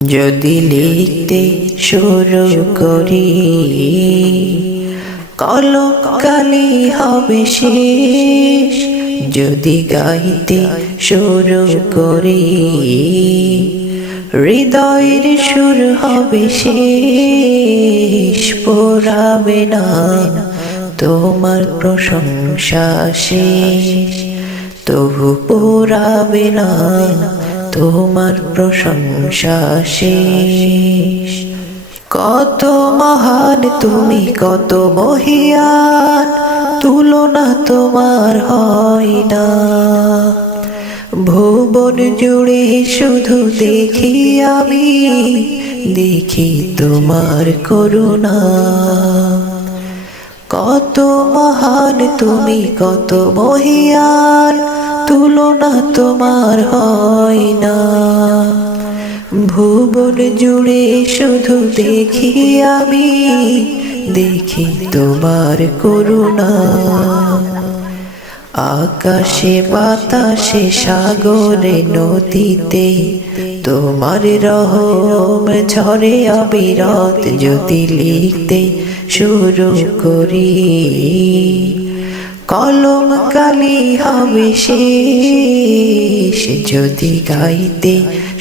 যদি লিখতে শুরু করি কলম কালি হবে শেষ, যদি গাইতে শুরু করি হৃদয়ের সুর হবে শেষ। পোড়াবে না তোমার প্রশংসা শেষ, তবু পোড়াবে না তোমার প্রশংসা শেষ। কত মহান তুমি, কত মহিয়ান, তুলনা তোমার হয় না। ভুবন জুড়ে শুধু দেখি আমি, দেখি তোমার করুণা। কত মহান তুমি, কত মহিয়ান, তুলনা তোমার হয় না। ভুবন জুড়ে শুধু দেখি আমি, দেখি তোমার করুণা। আকাশে বাতাসে সাগরে নদীতে তোমার রহম ঝরে অবিরত। যদি লিখতে শুরু করি কলম কালি হবে শেষ, যদি গাইতে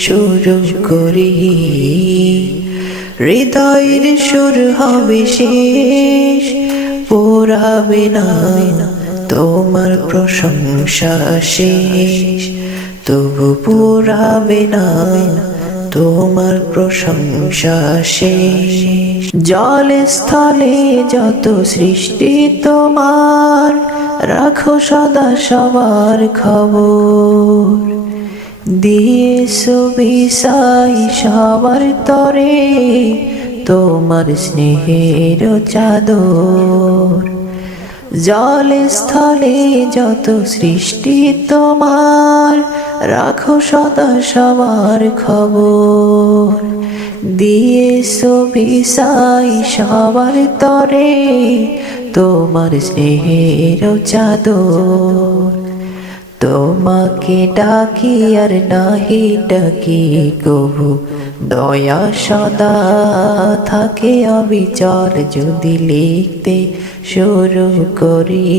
শুরু করি হৃদয়ের সুর হবে শেষ। পোড়াবে না তোমার প্রশংসা শেষ, তবু পোড়াবে না তোমার প্রশংসা শেষ। জল স্থলে যত সৃষ্টি তোমার, রাখো সদা সবার খবর। দিয়েছো বিছাই সবার তরে তোমার স্নেহের চাদর। জল স্থলে যত সৃষ্টি তোমার, রাখো সদা সবার খবর। দিয়েছো বিছাই সবার তরে তোমার স্নেহের চাদর। তোমাকে ডাকি আর নাহি ডাকি কবু, দয়া সদা থাকে অবিচল। যদি লিখতে শুরু করি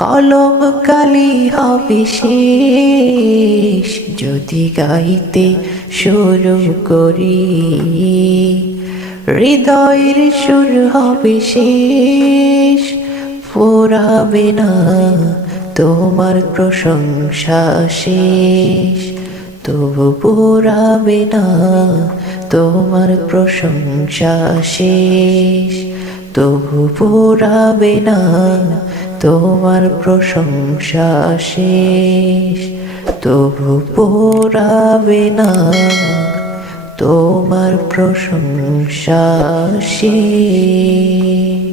কলম কালি হবে শেষ, যদি গাইতে শুরু করি হৃদয়ের সুর হবে শেষ। পোড়াবে না তোমার প্রশংসা শেষ, তবু পোড়াবে না তোমার প্রশংসা শেষ, তবু পোড়াবে না তোমার প্রশংসা শেষ, তবু পোড়াবে না তোমার প্রশংসা শেষ।